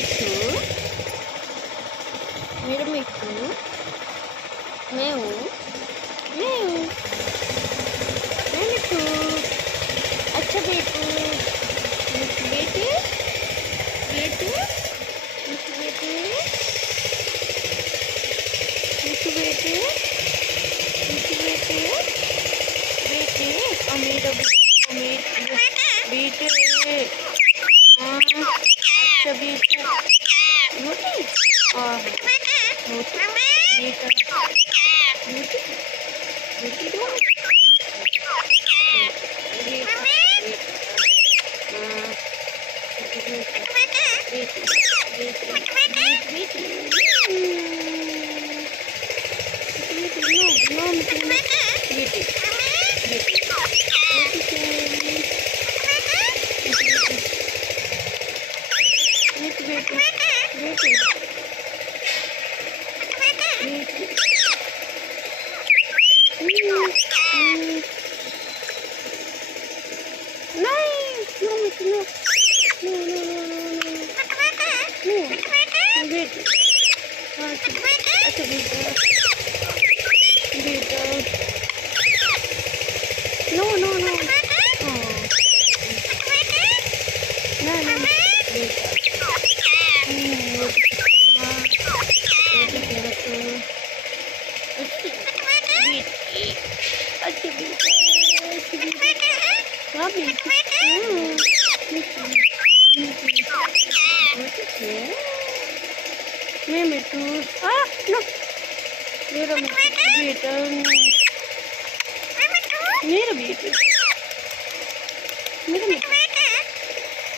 मिठू, मेरा मिठू, मैं हूँ, मैं हूँ, मैं मिठू। अच्छा बेटू, मिठू बेटे, बेटे, मिठू बेटे, मिठू बेटे, मिठू बेटे, बेटे, मेरा बेटे, हाँ, अच्छा बेटा, मोटी, मोटी, बेटा, मोटी, मोटी दो, बेटा, बेटा, हाँ, बेटी, बेटी, नो, बेटी, बेटी, बेटी, बेटी, बेटी, मैं मिठू, नो, मेरा बेटा, मेरा बेटा, मेरा